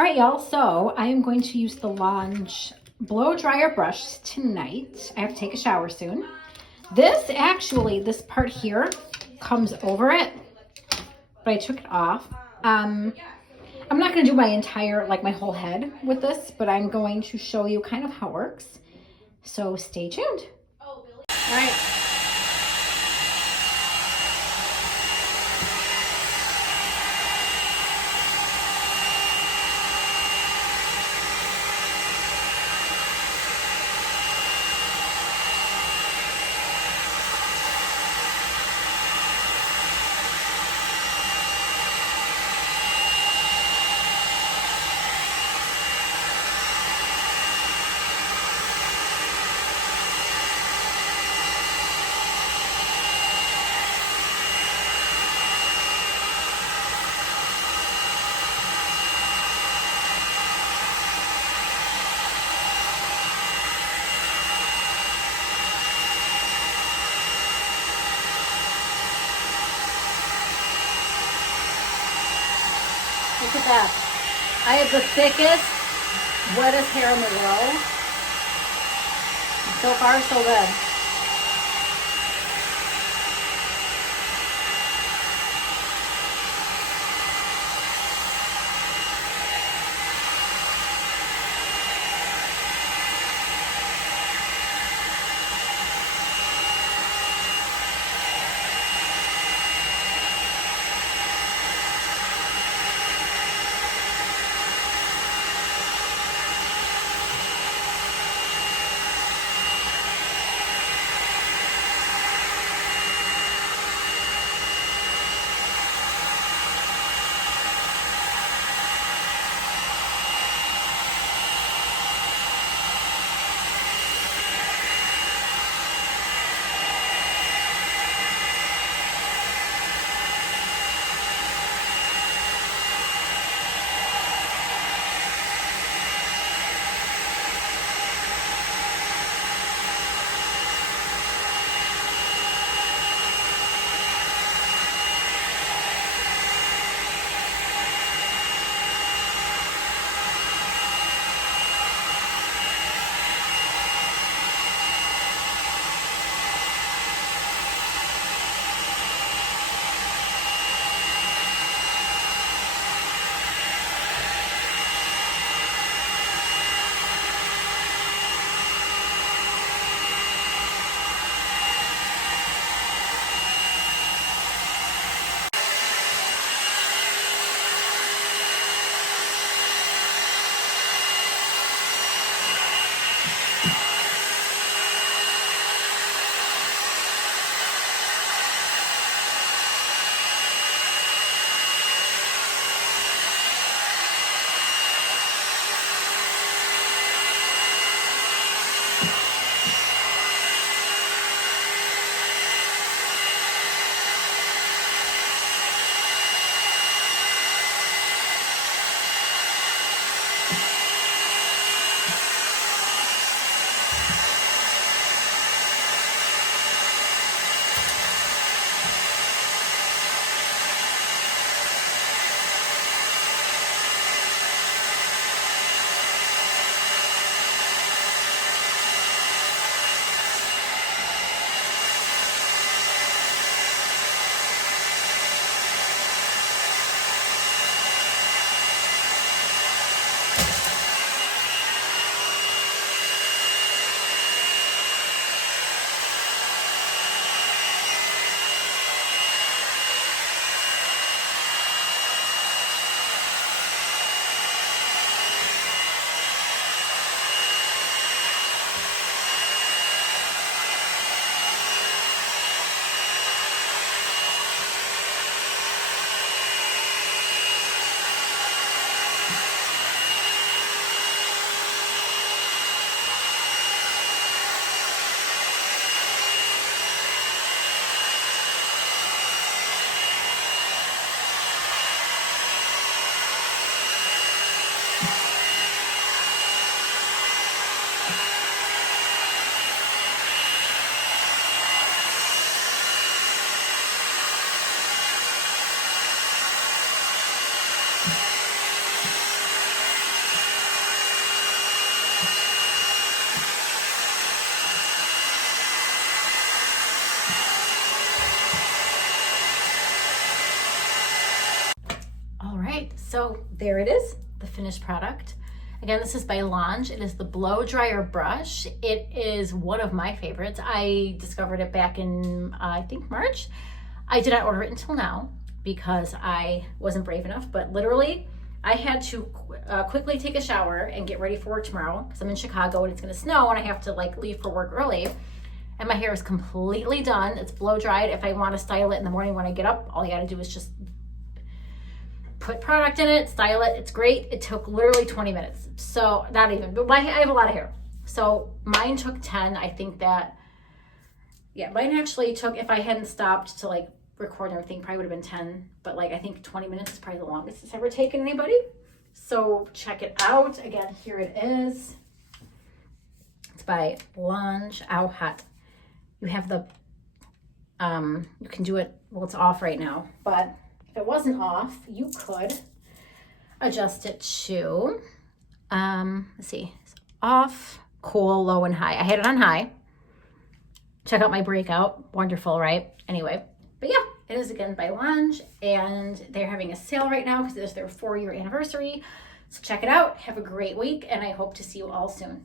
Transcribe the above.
All right, y'all, so I am going to use the Launch blow dryer brush tonight. I have to take a shower soon. This part here comes over it, but I took it off. I'm not going to do my entire, like my whole head with this, but I'm going to show you kind of how it works. So stay tuned. All right. Look at that. I have the thickest, wettest hair in the world. So far, so good. there it is, the finished product. Again, this is by Lange. It is the blow dryer brush. It is one of my favorites. I discovered it back in, I think, March. I did not order it until now because I wasn't brave enough, but literally I had to quickly take a shower and get ready for work tomorrow because I'm in Chicago and it's gonna snow and I have to like leave for work early. And my hair is completely done. It's blow dried. If I want to style it in the morning when I get up, all you gotta do is just put product in it, style it. It's great. It took literally 20 minutes. So not even, but I have a lot of hair. So mine took 10. I think that, yeah, mine actually took, if I hadn't stopped to like record and everything, probably would have been 10. But like, I think 20 minutes is probably the longest it's ever taken anybody. So check it out. Again, here it is. It's by Lange. Ow, hot. You have the, you can do it, well, it's off right now, but if it wasn't off, you could adjust it to, let's see, it's off, cool, low, and high. I had it on high. Check out my breakout. Wonderful, right? Anyway, but yeah, it is again by Lange, and they're having a sale right now because it is their 4-year anniversary. So check it out. Have a great week, and I hope to see you all soon.